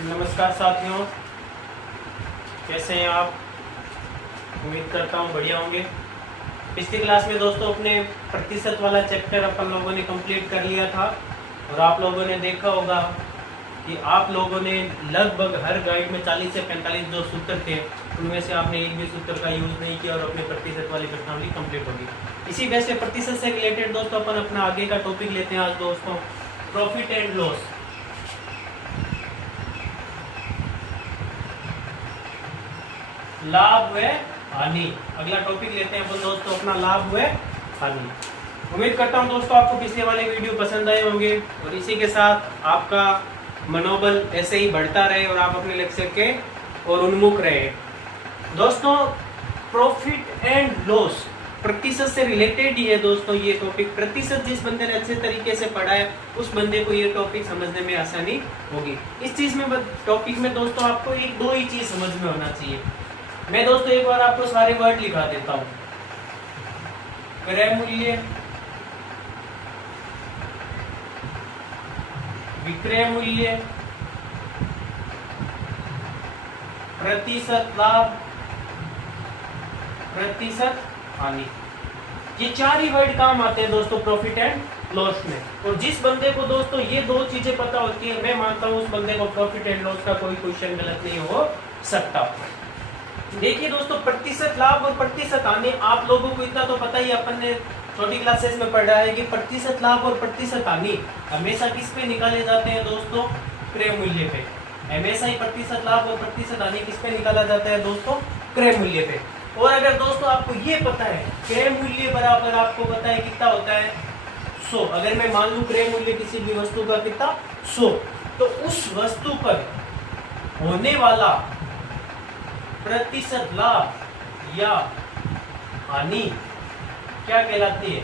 नमस्कार साथियों, कैसे हैं आप? उम्मीद करता हूँ बढ़िया होंगे। पिछली क्लास में दोस्तों अपने प्रतिशत वाला चैप्टर अपन लोगों ने कंप्लीट कर लिया था और आप लोगों ने देखा होगा कि आप लोगों ने लगभग हर गाइड में 40 से 45 जो सूत्र थे उनमें से आपने एक भी सूत्र का यूज़ नहीं किया और अपने प्रतिशत वाली प्रश्नावली कंप्लीट होगी। इसी वजह से प्रतिशत से रिलेटेड दोस्तों अपन अपना आगे का टॉपिक लेते हैं आज दोस्तों, प्रॉफिट एंड लॉस। लाभ व हानि, अगला टॉपिक लेते हैं अपन दोस्तों अपना, लाभ व हानि। उम्मीद करता हूं दोस्तों आपको पिछले वाले वीडियो पसंद आए होंगे और इसी के साथ आपका मनोबल ऐसे ही बढ़ता रहे और आप अपने लक्ष्य के और उन्मुख रहे। दोस्तों प्रॉफिट एंड लॉस प्रतिशत से रिलेटेड ही है दोस्तों ये टॉपिक। प्रतिशत जिस बंदे ने अच्छे तरीके से पढ़ा है उस बंदे को ये टॉपिक समझने में आसानी होगी। इस चीज में टॉपिक में दोस्तों आपको एक दो ही चीज समझ में होना चाहिए। मैं दोस्तों एक बार आपको सारे वर्ड लिखा देता हूं। क्रय मूल्य, विक्रय मूल्य, प्रतिशत लाभ, प्रतिशत हानि, ये चार ही वर्ड काम आते हैं दोस्तों प्रॉफिट एंड लॉस में। और जिस बंदे को दोस्तों ये दो चीजें पता होती है, मैं मानता हूं उस बंदे को प्रॉफिट एंड लॉस का कोई क्वेश्चन गलत नहीं हो सकता। देखिए दोस्तों, प्रतिशत लाभ और प्रतिशत हानि, आप लोगों को इतना तो पता ही, अपन ने छोटी क्लासेस में पढ़ा है कि प्रतिशत लाभ और प्रतिशत हानि हमेशा किस पे निकाले जाते हैं दोस्तों? क्रय मूल्य पे। हमेशा ही प्रतिशत लाभ और प्रतिशत हानि किस पे निकाला जाता है दोस्तों? क्रय मूल्य पे। और अगर दोस्तों आपको ये पता है क्रय मूल्य बराबर आपको पता है कितना होता है? 100। अगर मैं मान लूं क्रय मूल्य किसी भी वस्तु का कितना? 100, तो उस वस्तु पर होने वाला प्रतिशत लाभ या हानि क्या कहलाती है?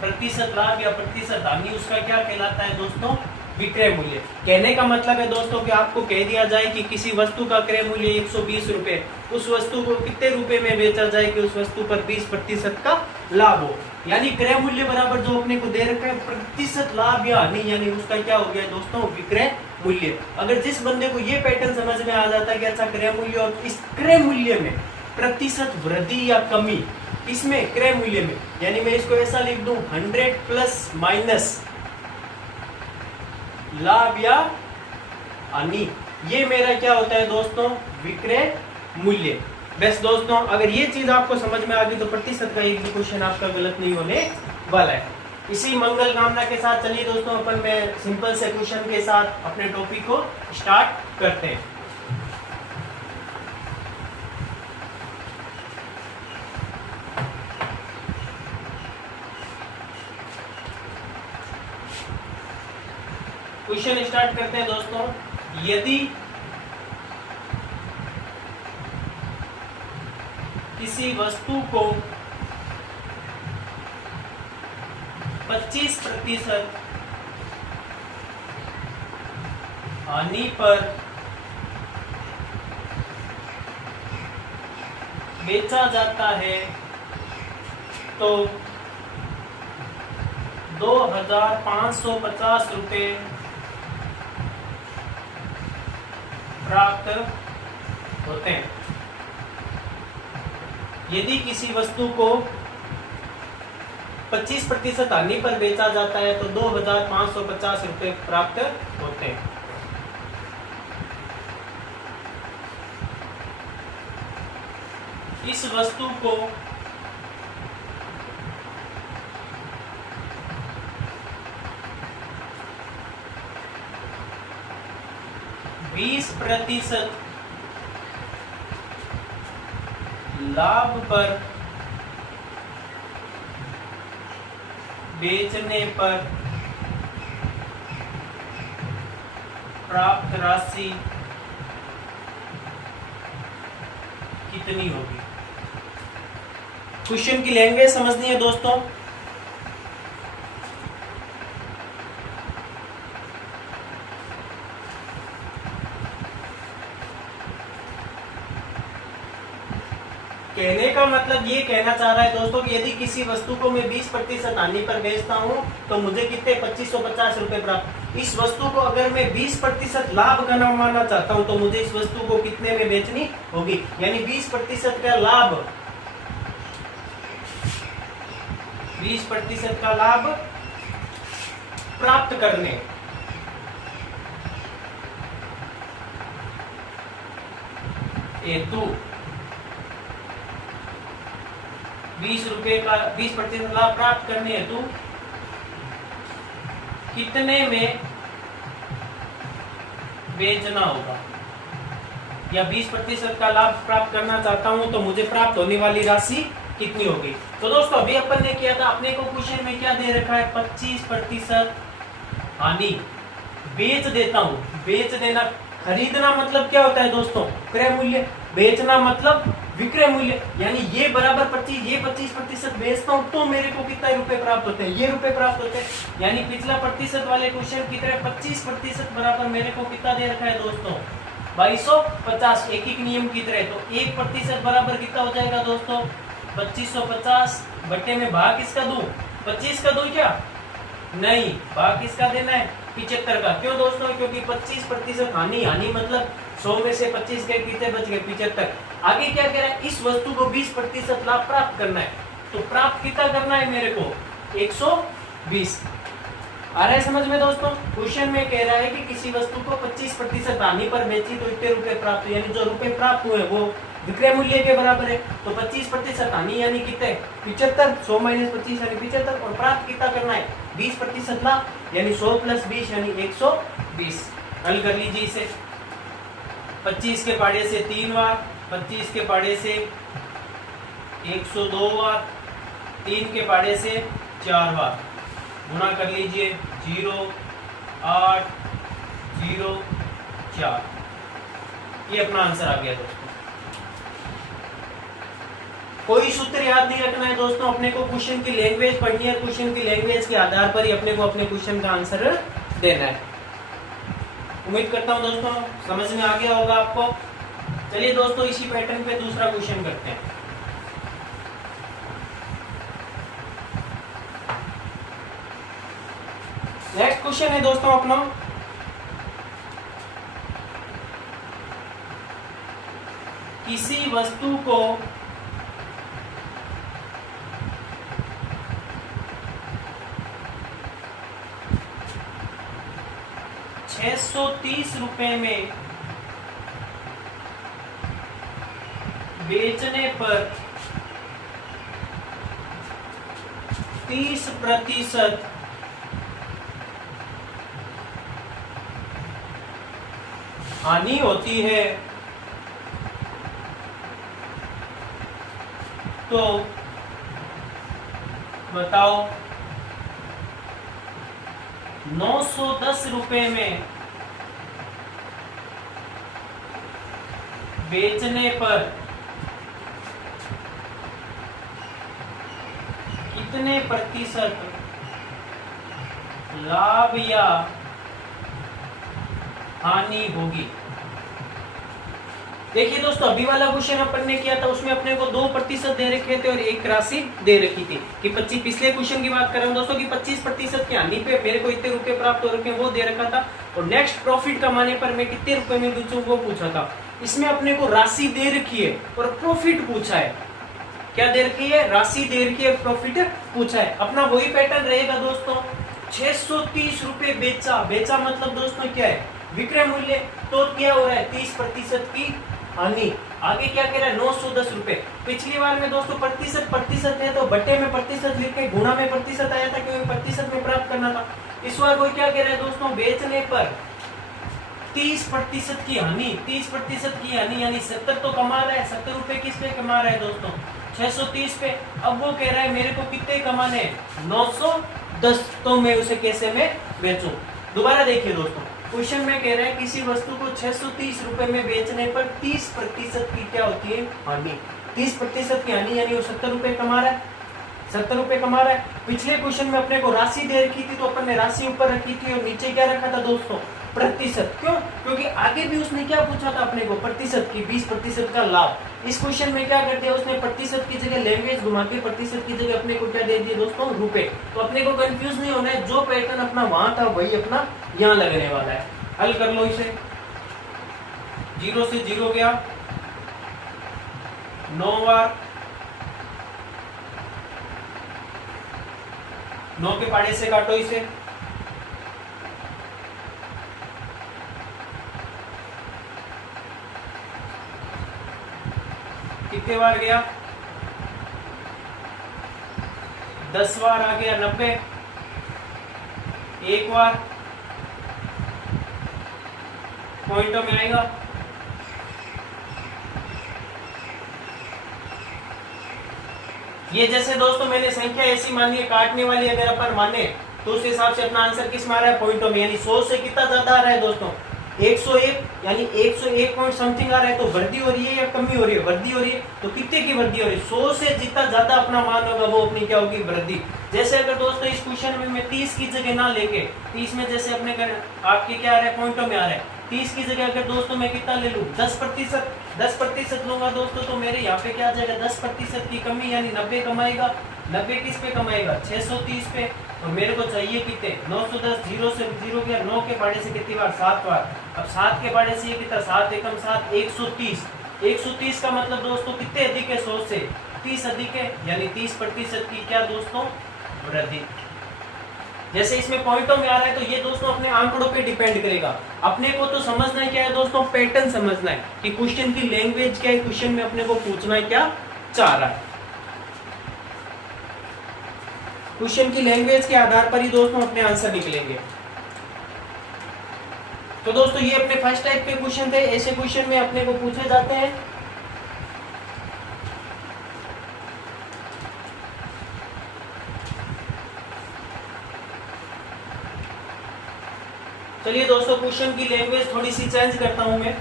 प्रतिशत लाभ या प्रतिशत हानि उसका क्या कहलाता है दोस्तों? विक्रय मूल्य। कहने का मतलब है दोस्तों कि आपको कह दिया जाए कि किसी वस्तु का क्रय मूल्य 120 रुपए, उस वस्तु को कितने रुपए में बेचा जाए कि उस वस्तु पर 20% का लाभ हो। यानी क्रय मूल्य बराबर जो अपने को दे रखा है प्रतिशत लाभ या हानि, यानी उसका क्या हो गया दोस्तों? विक्रय मूल्य। अगर जिस बंदे को ये पैटर्न समझ में आ जाता है कि अच्छा क्रय मूल्य और इस क्रय मूल्य में प्रतिशत वृद्धि या कमी, इसमें क्रय मूल्य में, यानी मैं इसको ऐसा लिख दूं 100 प्लस माइनस लाभ या हानि, ये मेरा क्या होता है दोस्तों? विक्रय मूल्य। बस दोस्तों अगर ये चीज आपको समझ में आ गई तो प्रतिशत का एक भी क्वेश्चन आपका गलत नहीं होने वाला है। इसी मंगल कामना के साथ चलिए दोस्तों अपन में सिंपल से क्वेश्चन के साथ अपने टॉपिक को स्टार्ट करते हैं। क्वेश्चन स्टार्ट करते हैं दोस्तों। यदि किसी वस्तु को 25% हानि पर बेचा जाता है तो 2550 रुपए प्राप्त होते हैं। यदि किसी वस्तु को 25% हानि पर बेचा जाता है तो 2550 रुपए प्राप्त होते हैं। इस वस्तु को %20 लाभ पर बेचने पर प्राप्त राशि कितनी होगी? क्वेश्चन की लैंग्वेज समझनी है दोस्तों। कहने का मतलब ये कहना चाह रहा है दोस्तों कि यदि किसी वस्तु को मैं 20% हानि पर बेचता हूँ तो मुझे कितने 2550 रुपए प्राप्त। इस वस्तु को अगर मैं 20% लाभ कमाना चाहता हूँ तो मुझे इस वस्तु को कितने में बेचनी होगी, यानी 20% का लाभ, 20% का लाभ प्राप्त करने हेतु 20 रुपए का 20% लाभ प्राप्त करने हेतु कितने में बेचना होगा, या 20% का लाभ प्राप्त करना चाहता हूं तो मुझे प्राप्त होने वाली राशि कितनी होगी। तो दोस्तों अभी अपन ने किया था, अपने को क्वेश्चन में क्या दे रखा है, 25% हानि, बेच देता हूं। बेच देना, खरीदना मतलब क्या होता है दोस्तों, क्रय मूल्य, बेचना मतलब विक्रय मूल्य, यानी ये बराबर 25, ये 25% बेचता हूं तो मेरे को कितने रुपए प्राप्त होते हैं, ये रुपए प्राप्त होते हैं। यानी पिछला प्रतिशत वाले क्वेश्चन की तरह 25% बराबर मेरे को कितना दे रखा है दोस्तों, 2250, एक एक नियम की तरह। तो 1% बराबर कितना हो जाएगा दोस्तों, 2550 बट्टे में भाग किसका दूं, 25 का दूं क्या, नहीं, भाग किसका देना है, 75 का। क्यों दोस्तों, क्योंकि 25% हानि, हानि मतलब 100 में से 25 गए, कितने बच गए, 75। आगे क्या कह रहा है, इस वस्तु को 20% लाभ प्राप्त करना है, तो प्राप्त कितना करना है मेरे को, 120। आ रहा है समझ में दोस्तों। क्वेश्चन में कह रहा है कि किसी वस्तु को 25% हानि पर बेची तो इतने रुपए प्राप्त, यानी जो रुपए प्राप्त हुए वो विक्रय मूल्य के बराबर है। तो 25% हानि यानी कितने, 75, 100 माइनस 25 यानी 75, और प्राप्त कितना करना है, 20% लाभ, यानी 100 प्लस 20 यानी 120। हल कर लीजिए इसे, 25 के पाड़े से 3 बार, 25 के पाड़े से 102 बार, 3 के पाड़े से 4 बार, गुणा कर लीजिए, 0, 8, 0, 4। ये अपना आंसर आ गया दोस्तों। कोई सूत्र याद नहीं रखना है दोस्तों, अपने को क्वेश्चन की लैंग्वेज पढ़नी है, क्वेश्चन की लैंग्वेज के आधार पर ही अपने को अपने क्वेश्चन का आंसर देना है। उम्मीद करता हूं दोस्तों समझ में आ गया होगा आपको। चलिए दोस्तों इसी पैटर्न पे दूसरा क्वेश्चन करते हैं। नेक्स्ट क्वेश्चन है दोस्तों अपना, किसी वस्तु को 630 रुपए में बेचने पर 30% हानि होती है तो बताओ 910 रुपए में बेचने पर कितने प्रतिशत लाभ या हानि होगी। देखिए दोस्तों अभी वाला क्वेश्चन अपन ने किया था उसमें अपने को 2% दे रखे थे और एक राशि दे रखी थी कि 25, पिछले क्वेश्चन की बात कर रहा हूं दोस्तों कि 25% की हानि पे मेरे को इतने रुपए प्राप्त हो रखे हैं वो दे रखा था, और नेक्स्ट प्रॉफिट कमाने पर मैं कितने रुपए में बेचूं वो पूछा था। इसमें अपने को राशि दे रखी है और प्रॉफिट पूछा है। क्या दे रखी है, राशि दे रखी है, प्रॉफिट पूछा है। अपना वही पैटर्न रहेगा दोस्तों, 630 रुपए बेचा मतलब दोस्तों क्या है, विक्रय मूल्य। तो क्या हो रहा है, 30% की हानि। आगे क्या कह रहा है, 910 रुपए। पिछली बार में दोस्तों प्रतिशत है तो बट्टे में प्रतिशत लिख के गुणा में प्रतिशत आया था क्योंकि प्रतिशत में प्राप्त करना था। इस बार कोई क्या कह रहा है दोस्तों, बेचने पर 30% की हानि, 30% की हानि यानी 70 तो कमा रहा है, 70 रुपए किस पे कमा रहा है दोस्तों, 630 पे। अब वो कह रहा है मेरे को कितने कमाने हैं, 910, तो मैं उसे कैसे में बेचूं। दोबारा देखिए दोस्तों, क्वेश्चन में कह रहा है किसी वस्तु को 630 रुपए में बेचने पर 30% की क्या होती है, हानि। 30% की हानि यानी वो 70 रुपए कमा रहा है, 70 रुपए कमा रहा है। पिछले क्वेश्चन में अपने को राशि दे रखी थी तो अपन ने राशि ऊपर रखी थी और नीचे क्या रखा था दोस्तों, प्रतिशत। क्यों? क्योंकि आगे भी उसने क्या पूछा था अपने को, प्रतिशत की 20% का लाभ। इस क्वेश्चन में क्या कर दिया उसने, प्रतिशत की जगह लैंग्वेज घुमा के प्रतिशत की जगह अपने को क्या दे दिया दोस्तों, रुपए। तो अपने को कंफ्यूज नहीं होना है, जो पैटर्न अपना वहां था वही अपना यहाँ लगने वाला है। हल कर लो इसे। 0 से 0 गया, 9 बार, 9 के पाड़े से काटो इसे, कितने बार गया, 10 बार आ गया, 90, एक बार पॉइंटों में आएगा। ये जैसे दोस्तों मैंने संख्या ऐसी मानी है काटने वाली, अगर अपन माने तो उस हिसाब से अपना आंसर किस में आ रहा है, पॉइंटों में, यानी 100 से कितना ज्यादा आ रहा है दोस्तों, 101, यानी 101 पॉइंट समथिंग आ रहा है। तो वृद्धि हो रही है या कमी हो रही है, वृद्धि हो रही है। तो कितने की वृद्धि हो रही है, 100 से जितना ज्यादा अपना मान होगा वो अपनी क्या होगी, वृद्धि। जैसे अगर दोस्तों इस क्वेश्चन में मैं 30 की जगह ना लेके 30 में जैसे अपने आपके क्या आ रहा है, पॉइंटों में आ रहा है, 30 की जगह अगर दोस्तों मैं कितना ले लूं, 10% लूंगा दोस्तों, तो मेरे यहाँ पे क्या आ जाएगा, 10% की कमी, यानी 90 कमाएगा। 90 किस पे कमाएगा, 630 पे। और मेरे को चाहिए कितने, 910, 0 से 0 गया, 9 के पाड़े से कितनी बार, 7 बार। अब 7 के पाड़े से ये कितना, 7 एकम 7, 130। 130 का मतलब दोस्तों कितने अधिक है, 100 से 30 अधिक है, यानी 30% की क्या दोस्तों, वृद्धि। जैसे इसमें पॉइंटों में आ रहा है, तो ये दोस्तों अपने आंकड़ों पे डिपेंड करेगा। अपने को तो समझना है क्या है दोस्तों, पैटर्न समझना है कि क्वेश्चन की लैंग्वेज क्या है, क्वेश्चन में अपने को पूछना है क्या चाह रहा है। क्वेश्चन की लैंग्वेज के आधार पर ही दोस्तों अपने आंसर निकलेंगे। तो दोस्तों ये अपने फर्स्ट टाइप के क्वेश्चन थे। ऐसे क्वेश्चन में अपने को पूछे जाते हैं। चलिए दोस्तों क्वेश्चन की लैंग्वेज थोड़ी सी चेंज करता हूं मैं।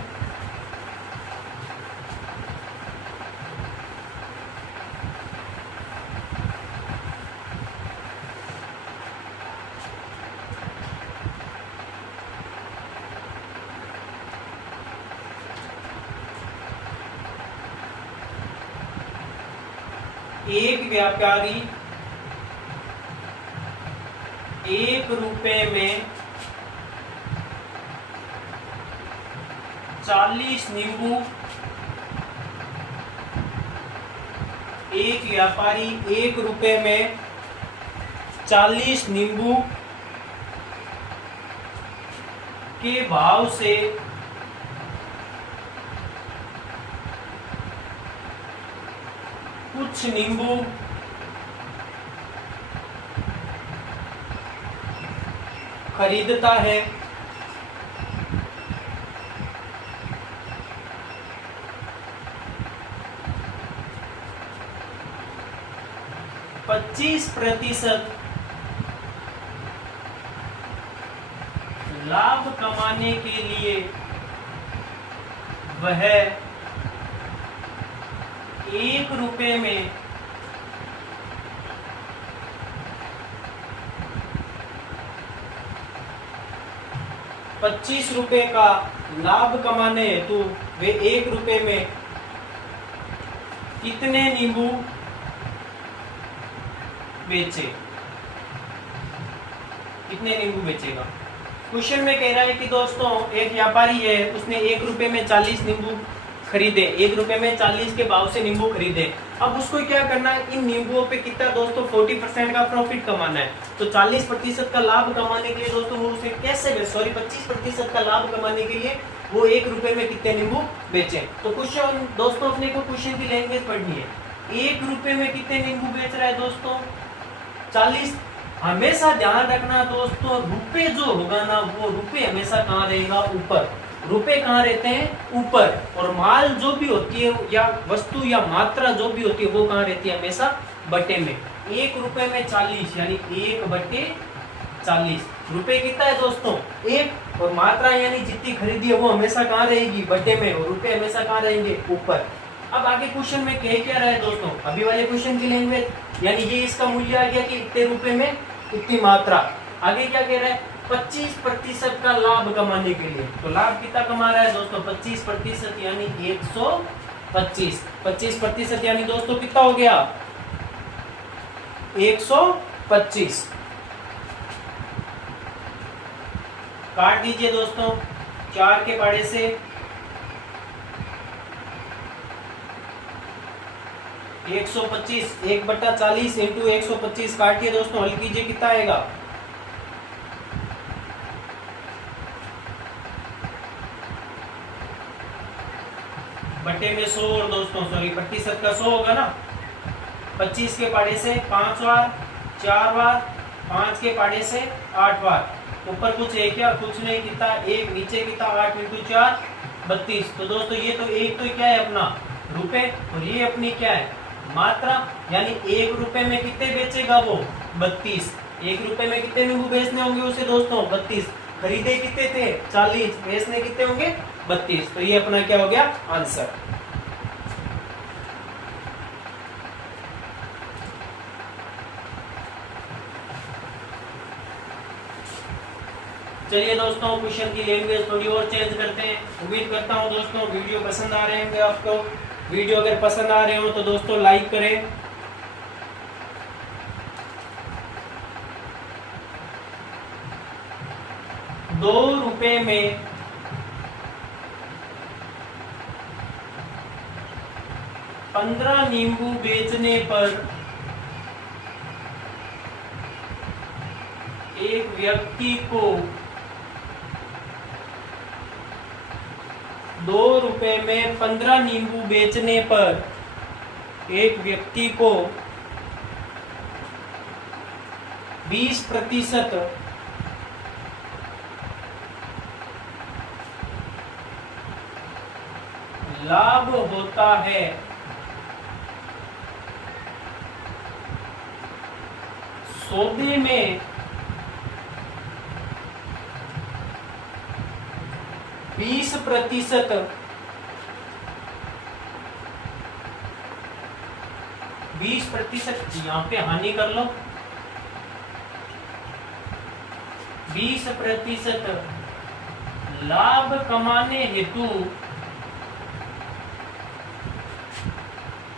एक व्यापारी 1 रुपए में 40 नींबू, एक व्यापारी 1 रुपए में 40 नींबू के भाव से कुछ नींबू खरीदता है, %25 लाभ कमाने के लिए वह 1 रुपए में 25 रुपए का लाभ कमाने हेतु वे 1 रुपए में कितने नींबू बेचे, कितने नींबू बेचेगा। क्वेश्चन में कह रहा है कि दोस्तों एक व्यापारी है, उसने 1 रुपए में 40 नींबू खरीदे, 1 रुपए में 40 के भाव से नींबू खरीदे। अब उसको क्या करना है, इन नींबुओं पे कितना दोस्तों 40% का प्रॉफिट कमाना है। तो 40% का लाभ कमाने के लिए दोस्तों वो उसे कैसे 25% का लाभ कमाने के लिए वो 1 रुपए में कितने नींबू बेचे। तो क्वेश्चन दोस्तों अपने को क्वेश्चन की लैंग्वेज पढ़नी है। 1 रुपए में कितने नींबू बेच रहा है दोस्तों, 40। हमेशा ध्यान रखना दोस्तों, रुपए जो होगा ना वो रुपए हमेशा कहाँ रहेगा, ऊपर। रुपए कहाँ रहते हैं, ऊपर। और माल जो भी होती है या वस्तु या मात्रा जो भी होती है वो कहाँ रहती है, हमेशा बटे में। 1 रुपए में 40 यानी 1/40। रुपए कितना है दोस्तों, 1। और मात्रा यानी जितनी खरीदी है वो हमेशा कहाँ रहेगी, बटे में। और रुपए हमेशा कहाँ रहेंगे, ऊपर। अब आगे क्वेश्चन में कह क्या रहा है दोस्तों, अभी वाले क्वेश्चन की लैंग्वेज, यानी ये इसका मूल्य आ गया कि इतने रुपए में इतनी मात्रा। आगे क्या कह रहा है, 25% का लाभ कमाने के लिए। तो लाभ कितना कमा रहा है दोस्तों? 25% यानी 125। 25% यानी दोस्तों कितना हो गया? 125। काट दीजिए दोस्तों 4 के पाड़े से 125 1/40 इंटू 125 काटिए दोस्तों, हल कीजिए कितना आएगा? बटे में 100 और दोस्तों सॉरी प्रतिशत का 100 होगा ना। 25 के पाड़े से 5 बार, 4 बार, 5 के पाड़े से 8 बार, ऊपर कुछ है क्या? कुछ नहीं, कितना? 1, नीचे कितना? 8 इंटू 4 32। तो दोस्तों ये तो एक तो क्या है अपना रुपए, और ये अपनी क्या है मात्रा, यानी 1 रुपए में कितने बेचेगा वो? 32। 1 रुपए में कितने नींबू बेचने होंगे उसे दोस्तों? 32। खरीदे कितने थे? 40। बेचने कितने होंगे? 32। तो ये अपना क्या हो गया आंसर। चलिए दोस्तों क्वेश्चन की लैंग्वेज थोड़ी और चेंज करते हैं। उम्मीद करता हूँ दोस्तों वीडियो पसंद आ रहे होंगे आपको। वीडियो अगर पसंद आ रहे हो तो दोस्तों लाइक करें। ₹2 में 15 नींबू बेचने पर एक व्यक्ति को ₹2 में 15 नींबू बेचने पर एक व्यक्ति को 20% लाभ होता है। सौदे में 20% यहाँ पे हानि कर लो। 20% लाभ कमाने हेतु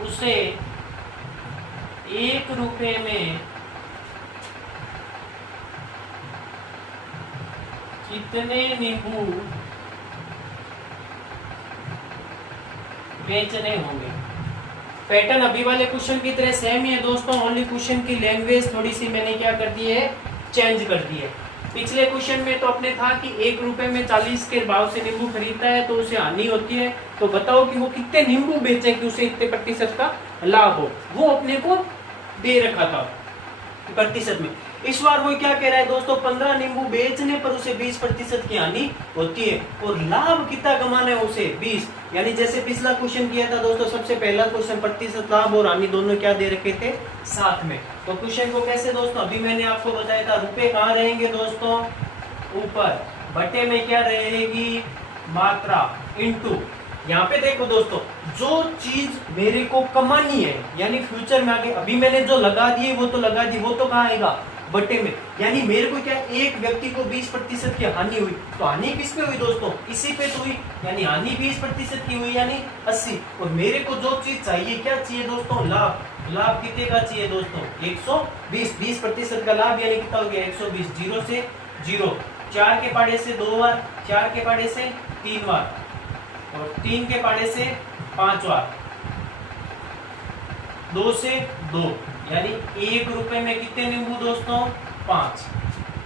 उसे ₹1 में कितने नींबू बेचने होंगे? पैटर्न अभी वाले क्वेश्चन की तरह सेम ही है दोस्तों, ओनली क्वेश्चन की लैंग्वेज थोड़ी सी मैंने क्या कर दी है, चेंज कर दी है। पिछले क्वेश्चन में तो अपने था कि ₹1 में 40 के भाव से नींबू खरीदता है तो उसे हानि होती है, तो बताओ कि वो कितने नींबू बेचे कि उसे इतने प्रतिशत का लाभ हो, वो अपने को दे रखा था प्रतिशत में। इस बार वो क्या कह रहा है दोस्तों, 15 नींबू बेचने पर उसे 20% की हानि होती है, और लाभ कितना कमाना है उसे? 20। यानी जैसे पिछला क्वेश्चन किया था दोस्तों, सबसे पहला क्वेश्चन प्रतिशत लाभ और हानि दोनों क्या दे रखे थे साथ में। तो क्वेश्चन को कैसे दोस्तों, अभी मैंने आपको बताया था रुपए कहाँ रहेंगे दोस्तों? ऊपर, बटे में क्या रहेगी? मात्रा, इनटू। यहाँ पे देखो दोस्तों, जो चीज मेरे को कमानी है यानी फ्यूचर में आगे, अभी मैंने जो लगा दिए वो तो लगा दी, वो तो कहाँ आएगा? बटे में। यानी मेरे को क्या, एक व्यक्ति को 20% की हानि हुई, तो हानि किस पे हुई दोस्तों? इसी पे तो हुई, यानी हानि 20% की हुई यानी 80। और मेरे को जो चीज चाहिए, क्या चाहिए दोस्तों? लाभ। लाभ कितने का चाहिए दोस्तों? 120। 20% का लाभ यानी कितना हो गया? 120। 0 से 0, 4 के पाड़े से 2 बार, 4 के पाड़े से 3 बार, और 3 के पाड़े से 5 बार, 2 से 2, यानी ₹1 में कितने नींबू दोस्तों? 5।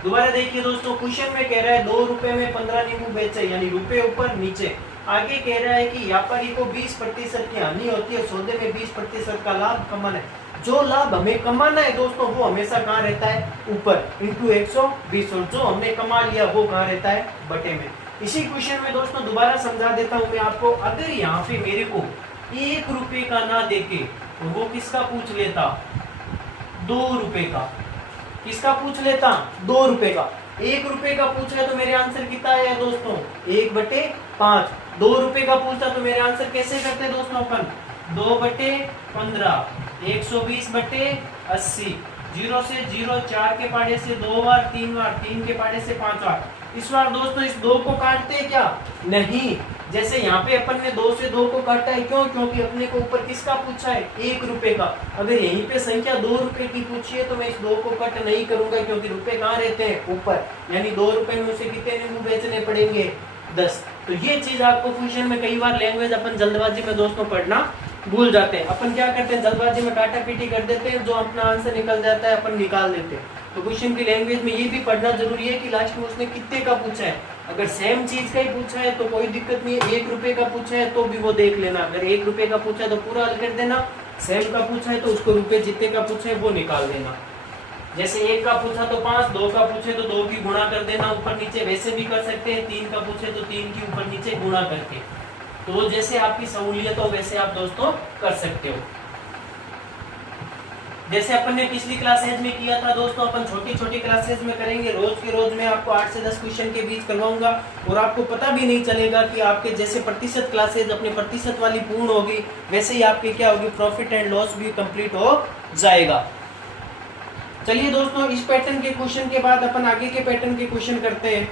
दोबारा देखिए दोस्तों, क्वेश्चन में कह रहा है ₹2 में 15 नींबू बेचे, यानी रुपए ऊपर नीचे। आगे कह रहा है कि व्यापारी को 20% की हानि होती है, सौदे में 20% का लाभ कमाना है। जो लाभ हमें कमाना है दोस्तों वो हमेशा कहाँ रहता है? ऊपर, इंटू 120, और जो हमने कमा लिया वो कहाँ रहता है? बटे में। इसी क्वेश्चन में दोस्तों दोबारा समझा देता हूं मैं आपको। अगर यहाँ पे मेरे को ₹1 का ना देके तो वो किसका पूछ लेता? ₹2 का। किसका पूछ लेता? ₹2 का। ₹1 का पूछ लिया तो मेरे आंसर कितना आया दोस्तों? 1/5। ₹2 का पूछता तो मेरे आंसर कैसे करते दोस्तों अपन? 2/15, 120/80, 0 से 0, 4 के पाड़े से 2 बार, 3 के पाड़े से 5 बार। इस बार दोस्तों इस 2 को काटते हैं क्या? नहीं। जैसे यहाँ पे अपन ने 2 से 2 को काटा है, क्यों? क्योंकि अपने को ऊपर किसका पूछा है? 1 रुपए का। अगर यहीं पे संख्या 2 रुपए की पूछी है तो मैं इस 2 को कट नहीं करूंगा, क्योंकि रुपए कहाँ रहते हैं? ऊपर। यानी 2 रुपए में उसे कितने नींबू बेचने पड़ेंगे? 10। तो ये चीज आपको क्वेश्चन में कई बार लैंग्वेज अपन जल्दबाजी में दोस्तों पढ़ना भूल जाते हैं। अपन क्या करते हैं? जल्दबाजी में काटा पीटी कर देते हैं, जो अपना आंसर निकल जाता है अपन निकाल देते हैं। तो क्वेश्चन की लैंग्वेज में ये भी पढ़ना जरूरी है कि लास्ट में उसने कितने का पूछा है। अगर सेम चीज का ही पूछा है तो कोई दिक्कत नहीं है, 1 रुपए का पूछा है तो भी वो देख लेना। अगर 1 रुपए का पूछा है तो पूरा हल कर देना, सेम का पूछा है तो उसको रुपए जितने का पूछा है वो निकाल देना। जैसे 1 का पूछा तो 5, 2 का पूछे तो 2 की गुणा कर देना ऊपर नीचे, वैसे भी कर सकते हैं। 3 का पूछे तो 3 की ऊपर नीचे गुणा करके। तो जैसे आपकी सहूलियत हो वैसे आप दोस्तों कर सकते हो। जैसे अपन ने पिछली क्लासेज में किया था दोस्तों, अपन छोटी छोटी क्लासेज में करेंगे। रोज के रोज मैं आपको 8 से 10 क्वेश्चन के बीच करवाऊंगा और आपको पता भी नहीं चलेगा कि आपके जैसे प्रतिशत क्लासेज अपने प्रतिशत वाली पूर्ण होगी, वैसे ही आपके क्या होगी? प्रॉफिट एंड लॉस भी कंप्लीट हो जाएगा। चलिए दोस्तों, इस पैटर्न के क्वेश्चन के बाद अपन आगे के पैटर्न के क्वेश्चन करते हैं।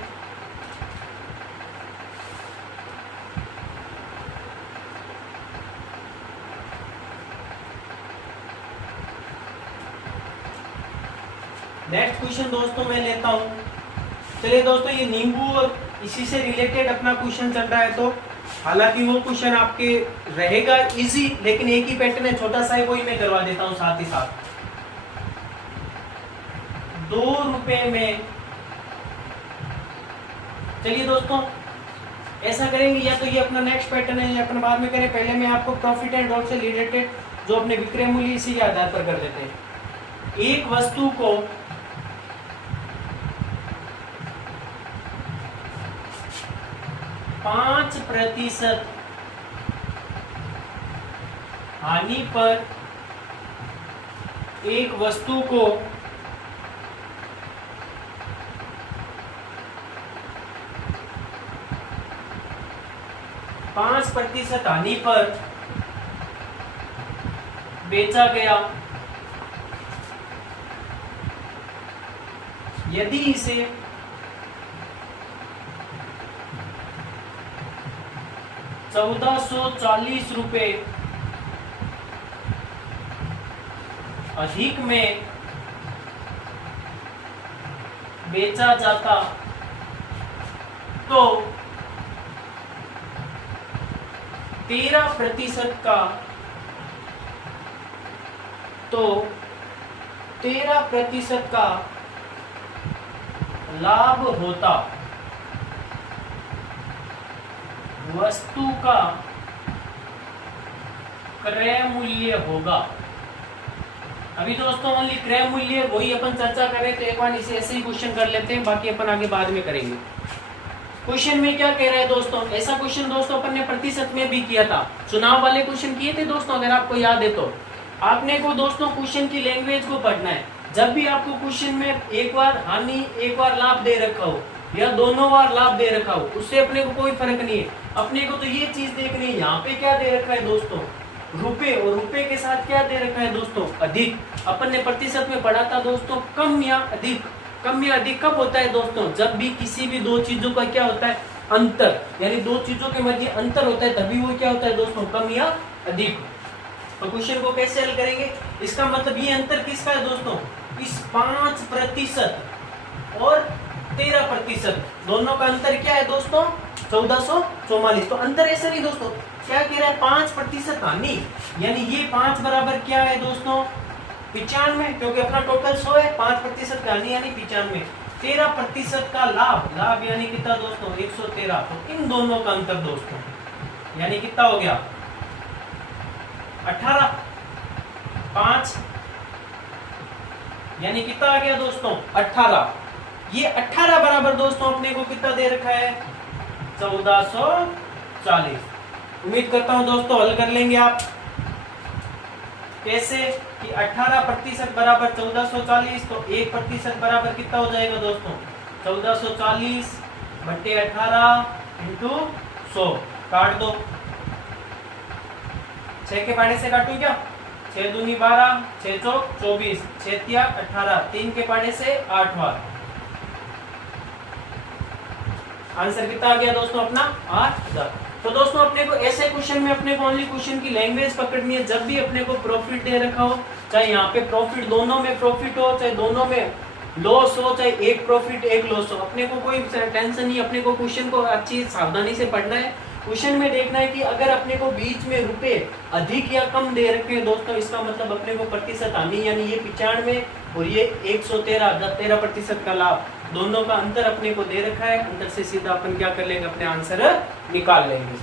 नेक्स्ट क्वेश्चन दोस्तों मैं लेता हूं। चलिए दोस्तों, ये नींबू और इसी से रिलेटेड अपना क्वेश्चन चल रहा है, तो हालांकि वो क्वेश्चन आपके रहेगा इजी, लेकिन एक ही पैटर्न है, छोटा सा है, वही मैं करवा देता हूं साथ ही साथ। 2 रुपए में, चलिए दोस्तों ऐसा करेंगे, या तो ये अपना नेक्स्ट पैटर्न है या अपन बाद में करें। पहले मैं आपको प्रॉफिट एंड लॉस से रिलेटेड जो अपने विक्रय मूल्य इसी के आधार पर कर देते हैं। एक वस्तु को 5% हानि पर एक वस्तु को 5% हानि पर बेचा गया यदि इसे 1440 रुपए अधिक में बेचा जाता तो 13% का 13% का लाभ होता। वस्तु का क्रय मूल्य होगा। अभी दोस्तों ओनली क्रय मूल्य वही अपन चर्चा करें, तो एक बार इसे ऐसे ही क्वेश्चन कर लेते हैं, बाकी अपन आगे बाद में करेंगे। क्वेश्चन में क्या कह रहा है दोस्तों? ऐसा क्वेश्चन दोस्तों अपन ने प्रतिशत में भी किया था, चुनाव वाले क्वेश्चन किए थे दोस्तों, अगर आपको याद है तो। आपने को दोस्तों क्वेश्चन की लैंग्वेज को पढ़ना है। जब भी आपको क्वेश्चन में एक बार हानि एक बार लाभ दे रखा हो या दोनों बार लाभ दे रखा हो, उससे अपने को कोई फर्क नहीं है। अपने को तो ये चीज देखनी है, यहाँ पे क्या दे रखा है दोस्तों? रुपए, और रुपए के साथ क्या दे रखा है दोस्तों? अधिक। अपन ने प्रतिशत में पढ़ा था दोस्तों कम या अधिक। कम या अधिक कब होता है दोस्तों? जब भी किसी भी दो चीजों का क्या होता है? अंतर, यानी दो चीजों के मध्य अंतर होता है, तभी वो क्या होता है दोस्तों? कम या अधिक। तो क्वेश्चन को कैसे हल करेंगे? इसका मतलब ये अंतर किसका है दोस्तों? इस 5% और 13%, दोनों का अंतर क्या है दोस्तों? 1444। तो अंतर ऐसा नहीं दोस्तों, क्या कह रहा है? 5% हानि, यानी ये 5 बराबर क्या है दोस्तों? 95, क्योंकि अपना टोटल 100 है। 5% का हानि यानी 95। 13% का लाभ, लाभ यानी कितना दोस्तों? 113। तो इन दोनों का अंतर दोस्तों यानी कितना हो गया? 18। 5 यानी कितना आ गया दोस्तों? 18। ये 18 बराबर दोस्तों अपने को कितना दे रखा है? 1440। उम्मीद करता हूं दोस्तों हल कर लेंगे आप। कैसे कि 18% बराबर 1440, तो 1% बराबर कितना हो जाएगा दोस्तों? 1440 बटे 18 इंटू 100। काट दो, 6 के पाड़े से काटू क्या? 6 दूनी 12, 6 चौक 24, 6 तिया 18, 3 के पाड़े से 8 बार। आंसर कितना आ गया दोस्तों अपना 8000। तो दोस्तों अपने को ऐसे क्वेश्चन में अपने को ओनली क्वेश्चन की लैंग्वेज पकड़नी है। जब भी अपने को प्रॉफिट दे रखा हो, चाहे यहाँ पे प्रॉफिट दोनों में प्रॉफिट हो, चाहे दोनों में लॉस हो, चाहे एक प्रॉफिट एक लॉस हो, अपने को कोई टेंशन नहीं। अपने को क्वेश्चन को अच्छी सावधानी से पढ़ना है। क्वेश्चन में देखना है कि अगर अपने को बीच में रुपए अधिक या कम दे रखे हैं दोस्तों, इसका मतलब अपने को प्रतिशत हानि यानी ये 95 और ये 113 13% का लाभ, दोनों का अंतर अपने को दे रखा है। अंतर से सीधा अपन क्या कर लेंगे, अपने आंसर निकाल लेंगे।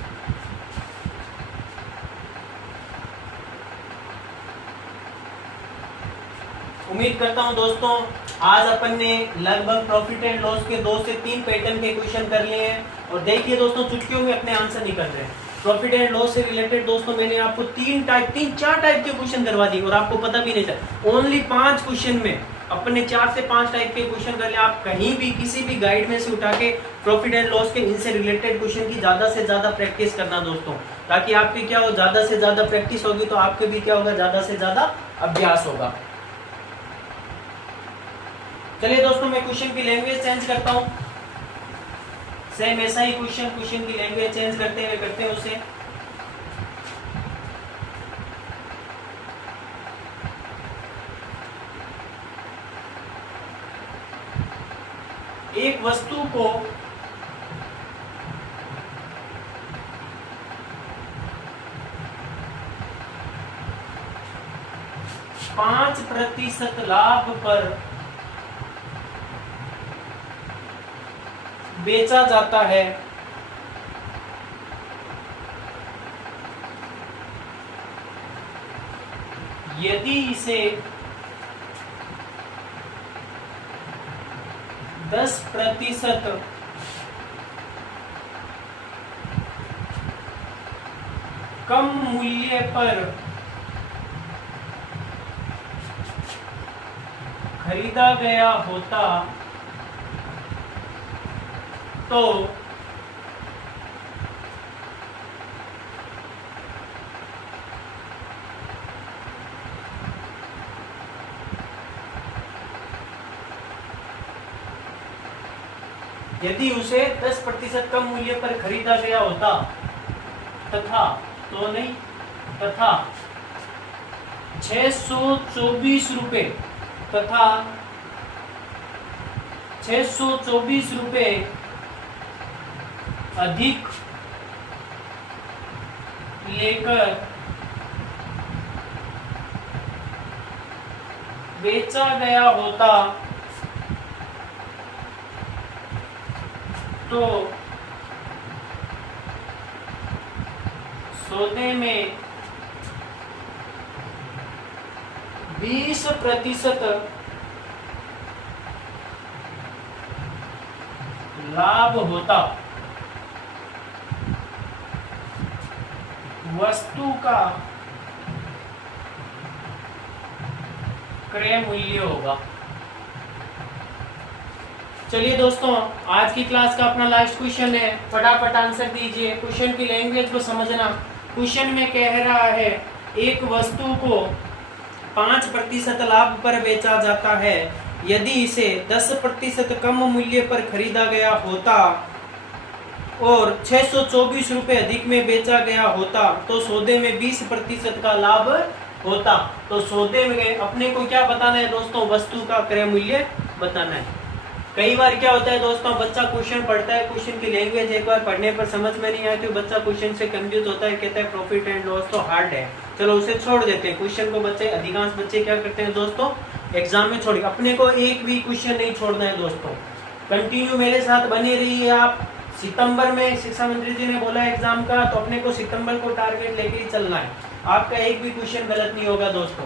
उम्मीद करता हूं दोस्तों आज अपन ने लगभग प्रॉफिट एंड लॉस के 2 से 3 पैटर्न के क्वेश्चन कर लिए हैं। और देखिए दोस्तों चुटकियों में अपने आंसर निकल रहे हैं। प्रॉफिट एंड लॉस से रिलेटेड दोस्तों मैंने आपको 3-4 टाइप के क्वेश्चन करवा दिए और आपको पता भी नहीं चला। ओनली 5 क्वेश्चन में अपने 4 से 5 टाइप के क्वेश्चन कर ले। आप कहीं भी किसी भी गाइड में से उठा के प्रॉफिट एंड लॉस के इनसे रिलेटेड क्वेश्चन की ज्यादा से ज्यादा प्रैक्टिस करना दोस्तों, ताकि आपकी क्या हो, ज्यादा से ज्यादा प्रैक्टिस होगी तो आपके भी क्या होगा, ज्यादा से ज्यादा अभ्यास होगा। चलिए दोस्तों मैं क्वेश्चन की लैंग्वेज चेंज करता हूं। सेम ऐसा ही क्वेश्चन की लैंग्वेज चेंज करते हुए करते हैं उसे। एक वस्तु को 5% लाभ पर बेचा जाता है, यदि इसे 10% कम मूल्य पर खरीदा गया होता तो यदि उसे 10% कम मूल्य पर खरीदा गया होता तथा 624 रुपए तथा 624 रुपए अधिक लेकर बेचा गया होता तो सौदे में 20% लाभ होता। वस्तु का क्रय मूल्य होगा। चलिए दोस्तों आज की क्लास का अपना लास्ट क्वेश्चन है, फटाफट आंसर दीजिए। क्वेश्चन की लैंग्वेज को समझना। क्वेश्चन में कह रहा है एक वस्तु को 5% लाभ पर बेचा जाता है, यदि इसे 10% कम मूल्य पर खरीदा गया होता और 624 रुपए अधिक में बेचा गया होता तो सौदे में 20% का लाभ होता। तो सौदे में अपने को क्या बताना है दोस्तों, वस्तु का क्रय मूल्य बताना है। कई बार क्या होता है दोस्तों, बच्चा क्वेश्चन पढ़ता है, क्वेश्चन की लैंग्वेज एक बार पढ़ने पर समझ में नहीं आती, बच्चा क्वेश्चन से कंफ्यूज होता है, कहता है प्रॉफिट एंड लॉस तो हार्ड है, चलो उसे छोड़ देते हैं। क्वेश्चन को बच्चे अधिकांश बच्चे क्या करते हैं दोस्तों, एग्जाम में छोड़। अपने को एक भी क्वेश्चन नहीं छोड़ना है दोस्तों, कंटिन्यू मेरे साथ बने रहिए आप। सितंबर में शिक्षा मंत्री जी ने बोला एग्जाम का, तो अपने को सितंबर को टारगेट लेके ही चलना है। आपका एक भी क्वेश्चन गलत नहीं होगा दोस्तों।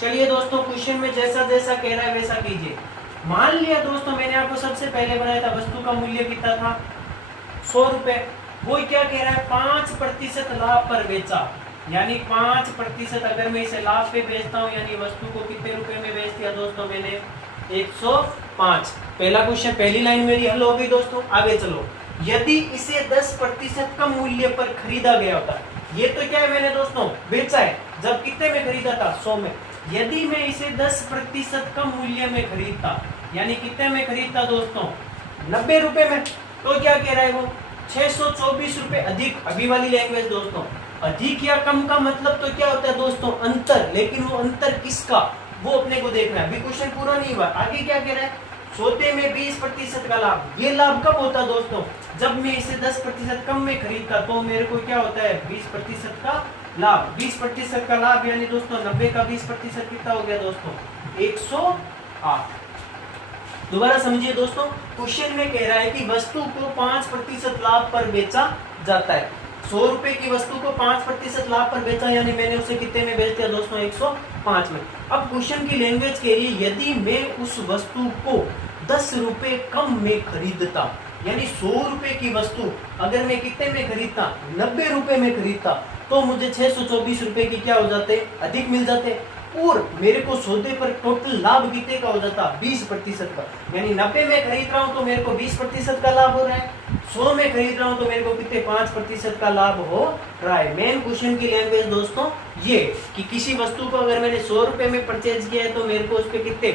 चलिए दोस्तों क्वेश्चन में जैसा जैसा कह रहा है वैसा कीजिए। मान लिया दोस्तों मैंने आपको सबसे पहले बनाया था वस्तु का मूल्य कितना था 100 रुपए, वो क्या कह रहा है 5% लाभ पर बेचा, यानी 5% अगर मैं इसे लाभ पे बेचता हूँ यानी वस्तु को कितने रुपए में बेच दिया दोस्तों मैंने 105। पहला क्वेश्चन पहली लाइन मेरी हल हो गई दोस्तों। आगे चलो, यदि इसे 10% कम मूल्य पर खरीदा गया होता, ये तो क्या है मैंने दोस्तों बेचा है, जब कितने में खरीदा था 100 में। यदि मैं इसे 10% कम मूल्य में खरीदता, यानी कितने में खरीदता दोस्तों 90 रुपए में, तो क्या कह रहा है वो 624 रुपए अधिक। अभी वाली लैंग्वेज दोस्तों, अधिक या कम का मतलब तो क्या होता है दोस्तों अंतर, लेकिन वो अंतर किसका वो अपने को देखना है। अभी क्वेश्चन पूरा नहीं हुआ, आगे क्या कह रहा है सौदे में 20% का लाभ। ये लाभ कब होता है दोस्तों जब मैं इसे 10% कम में खरीदता, तो मेरे को क्या होता है 20% का लाभ। 20% का लाभ यानी दोस्तों 90 का 20% कितना हो गया दोस्तों 108। दोबारा समझिए दोस्तों, क्वेश्चन में कह रहा है कि वस्तु को 5% लाभ पर बेचा जाता है। 100 रुपए की वस्तु को 5% लाभ पर बेचा, यानी मैंने उसे कितने में बेच दिया दोस्तों 105 में। अब क्वेश्चन की लैंग्वेज कह रही है यदि मैं उस वस्तु को 10 रुपए कम में खरीदता, यानी 100 रुपए की वस्तु अगर मैं कितने में खरीदता 90 रुपए में खरीदता, तो मुझे 624 रुपए की क्या हो जाते अधिक मिल जाते, और मेरे को सौदे पर टोटल लाभ कितने का हो जाता 20% का। यानी 90 में खरीद रहा हूं तो मेरे को 20% का लाभ हो रहा है, 100 में खरीद रहा हूं तो मेरे को कितने 5% का लाभ हो रहा है। मेन क्वेश्चन की लैंग्वेज दोस्तों ये कि किसी वस्तु को अगर मैंने 100 रुपए में परचेज किया है तो मेरे को उस पर कितने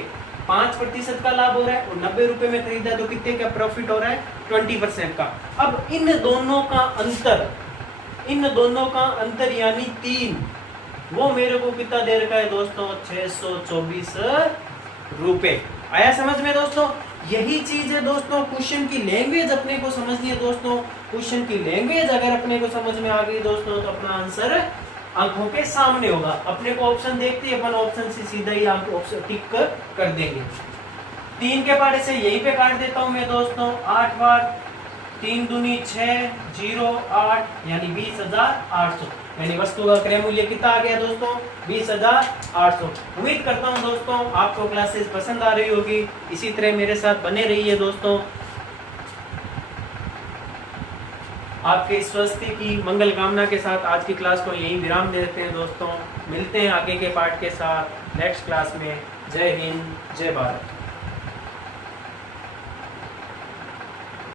5% का लाभ हो रहा है, और 90 रुपए में खरीदा है तो कितने का प्रॉफिट हो रहा है 20% का। अब इन दोनों का अंतर यानी 3, वो मेरे को कितना दे रखा है दोस्तों 624 रुपए। आया समझ में दोस्तों, यही चीज है दोस्तों क्वेश्चन की लैंग्वेज अपने को समझनी है दोस्तों। क्वेश्चन की लैंग्वेज अगर अपने को समझ में आ गई दोस्तों तो अपना आंसर आंखों के सामने होगा। अपने को ऑप्शन देखते ही अपन ऑप्शन से सीधा ही आप ऑप्शन टिक कर देंगे। 3 के पारे से यहीं पे काट देता हूं मैं दोस्तों 8 बार, 3 दूनी 6, 0 8 यानी 20,800, यानी वस्तु का क्रय मूल्य कितना आ गया दोस्तों 20,800। उम्मीद करता हूं दोस्तों आपको क्लासेस पसंद आ रही होगी, इसी तरह मेरे साथ बने रहिए दोस्तों। आपके स्वास्थ्य की मंगल कामना के साथ आज की क्लास को यहीं विराम देते हैं दोस्तों। मिलते हैं आगे के पार्ट के साथ नेक्स्ट क्लास में। जय हिंद, जय भारत।